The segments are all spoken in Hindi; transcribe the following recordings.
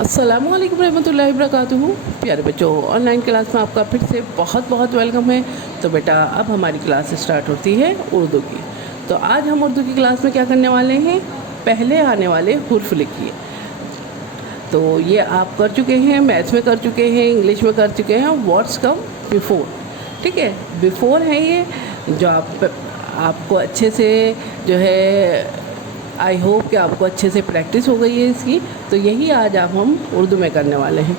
अस्सलामुअलैकुम रहमतुल्लाहि वबरकातुहू। प्यारे बच्चों, ऑनलाइन क्लास में आपका फिर से बहुत बहुत वेलकम है। तो बेटा, अब हमारी क्लास स्टार्ट होती है उर्दू की। तो आज हम उर्दू की क्लास में क्या करने वाले हैं, पहले आने वाले हुर्फ लिखिए। तो ये आप कर चुके हैं, मैथ्स में कर चुके हैं, इंग्लिश में कर चुके हैं। व्हाट्स कम बिफोर, ठीक है। बिफोर है ये जो आपको अच्छे से जो है, आई होप कि आपको अच्छे से प्रैक्टिस हो गई है इसकी। तो यही आज आप हम उर्दू में करने वाले हैं।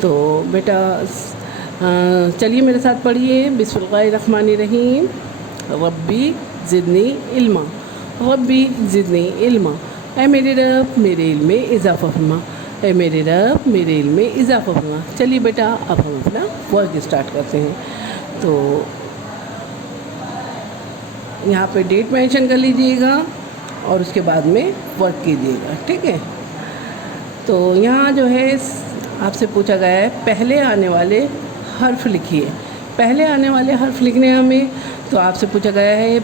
तो बेटा चलिए मेरे साथ पढ़िए। बिस्मिल्लाहिर्रहमानिर्रहीम। रब्बी ज़िदनी इल्मा, रब्बी ज़िदनी इल्मा। ऐ मेरे रब, मेरे इल्म में इजाफ़ा फरमा। ऐ मेरे रब, मेरे इल्म में इजाफ़ा फरमा। चलिए बेटा, अब हम अपना वर्क स्टार्ट करते हैं। तो यहाँ पे डेट मेंशन कर लीजिएगा और उसके बाद में वर्क कीजिएगा, ठीक है। तो यहाँ जो है आपसे पूछा गया है पहले आने वाले हर्फ लिखिए। पहले आने वाले हर्फ लिखने हमें, तो आपसे पूछा गया है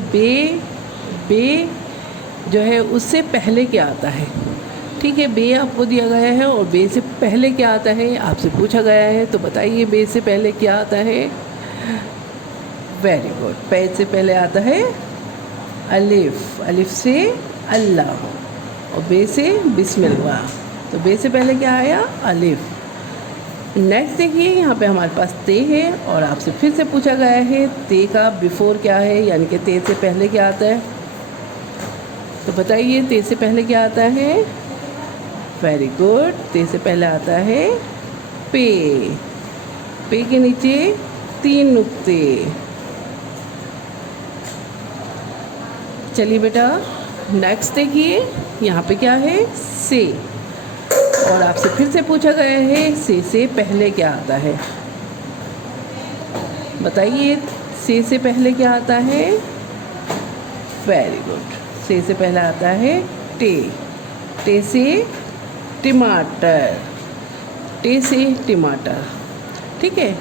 बे जो है उससे पहले क्या आता है, ठीक है। बे आपको दिया गया है और बे से पहले क्या आता है आपसे पूछा गया है। तो बताइए बे से पहले क्या आता है। Very good. पे से पहले आता है अलिफ, अलिफ से अल्लाह और बे से बिस्मिल्लाह। तो बे से पहले क्या आया, अलिफ। नेक्स्ट देखिए, यहाँ पे हमारे पास ते है और आपसे फिर से पूछा गया है ते का बिफोर क्या है, यानी कि ते से पहले क्या आता है। तो बताइए ते से पहले क्या आता है। Very good. ते से पहले आता है पे। पे के नीचे 3 नुक्ते। चलिए बेटा नेक्स्ट देखिए, यहाँ पे क्या है, से। और आपसे फिर से पूछा गया है से पहले क्या आता है। बताइए से पहले क्या आता है। Very good. से पहले आता है टे। टे से टमाटर, टे से टमाटर, ठीक है।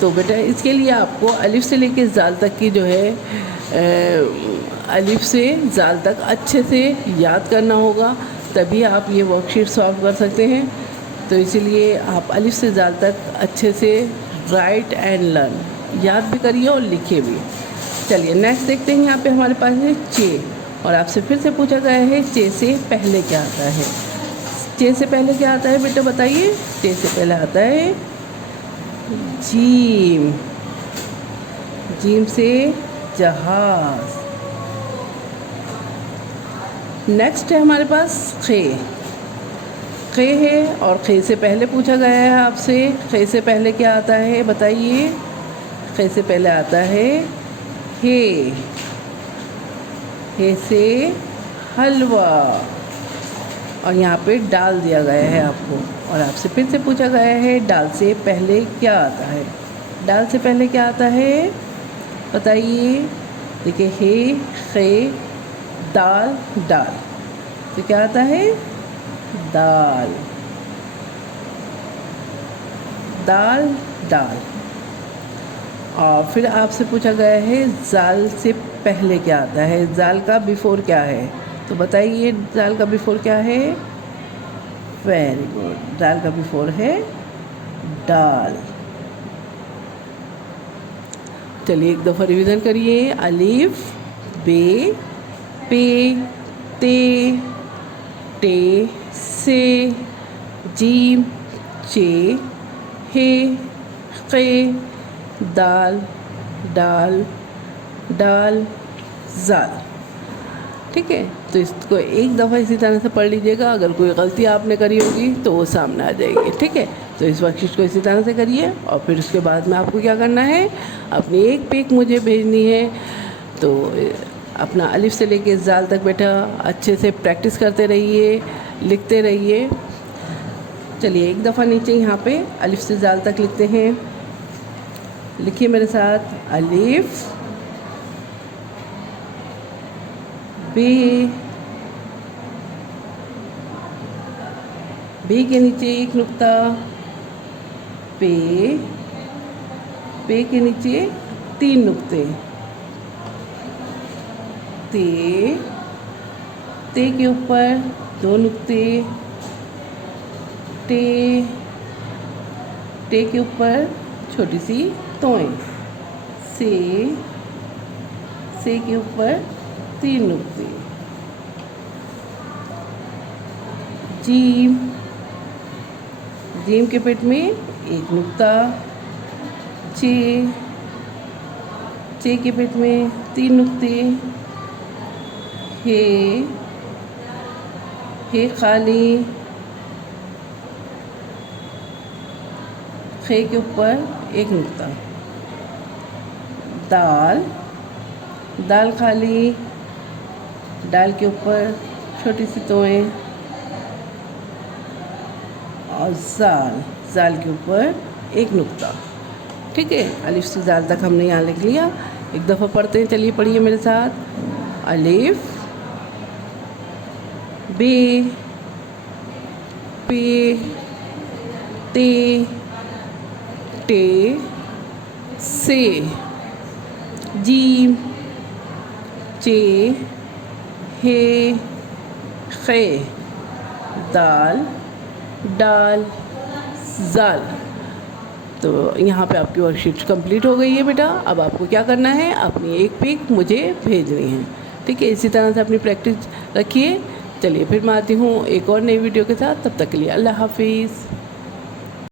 तो बेटा इसके लिए आपको अलिफ से लेके ज़ाल तक की जो है अलिफ से ज़ाल तक अच्छे से याद करना होगा, तभी आप ये वर्कशीट सॉल्व कर सकते हैं। तो इसीलिए आप अलिफ से ज़ाल तक अच्छे से राइट एंड लर्न याद भी करिए और लिखिए भी। चलिए नेक्स्ट देखते हैं। यहाँ पे हमारे पास है चे और आपसे फिर से पूछा गया है चे से पहले क्या आता है। चे से पहले क्या आता है बेटा, बताइए। चे से पहले आता है जीम, जीम से जहाज। नेक्स्ट है हमारे पास खे। खे है और खे से पहले पूछा गया है आपसे खे से पहले क्या आता है, बताइए। खे से पहले आता है हे। हे से हलवा और यहाँ पे डाल दिया गया है आपको। और आपसे फिर से पूछा गया है डाल से पहले क्या आता है। डाल से पहले क्या आता है, बताइए। देखिए हे, खे, दाल, डाल। तो क्या आता है, दाल, दाल, दाल। और फिर आपसे पूछा गया है जाल से पहले क्या आता है, जाल का बिफोर क्या है। तो बताइए जाल का बिफोर क्या है। Very good. दाल का बिफोर है दाल। चलिए एक दफ़ा रिवीजन करिए। अलिफ, बे, पे, ते, टे, से, जीम, चे, हे, खे, दाल, डाल, डाल, जाल, ठीक है। तो इसको एक दफ़ा इसी तरह से पढ़ लीजिएगा। अगर कोई गलती आपने करी होगी तो वो सामने आ जाएगी, ठीक है। तो इस वर्कशीट को इसी तरह से करिए और फिर उसके बाद में आपको क्या करना है, अपनी एक पिक मुझे भेजनी है। तो अपना अलिफ से लेके ज़ाल तक बेटा अच्छे से प्रैक्टिस करते रहिए, लिखते रहिए। चलिए एक दफ़ा नीचे यहाँ पे अलिफ से ज़ाल तक लिखते हैं। लिखिए मेरे साथ। अलिफ, बे, बे के नीचे 1 नुक्ता, पे, पे के नीचे 3 नुक्ते, ते, ते के ऊपर 2 नुक्ते, टे, टे के ऊपर छोटी सी तोएं, से के ऊपर 3 नुक्ते, जीम, जीम के पेट में 1 नुक्ता, चे, चे के पेट में 3 नुक्ते, हे खाली, खे के ऊपर 1 नुक्ता, दाल, दाल खाली, दाल के ऊपर छोटी सी तोएं, और जाल, जाल के ऊपर 1 नुक्ता। ठीक है, अलिफ से जाल तक हमने यहाँ लिख लिया। एक दफ़ा पढ़ते हैं, चलिए पढ़िए मेरे साथ। अलिफ, बे, पे, ते, टे, से, जीम, चे, हे, खे, दाल, डाल, जाल। तो यहाँ पे आपकी वर्कशीट कंप्लीट हो गई है बेटा। अब आपको क्या करना है, अपनी एक पिक मुझे भेजनी है। ठीक है, इसी तरह से अपनी प्रैक्टिस रखिए। चलिए फिर मैं आती हूँ एक और नई वीडियो के साथ। तब तक के लिए अल्लाह हाफिज़।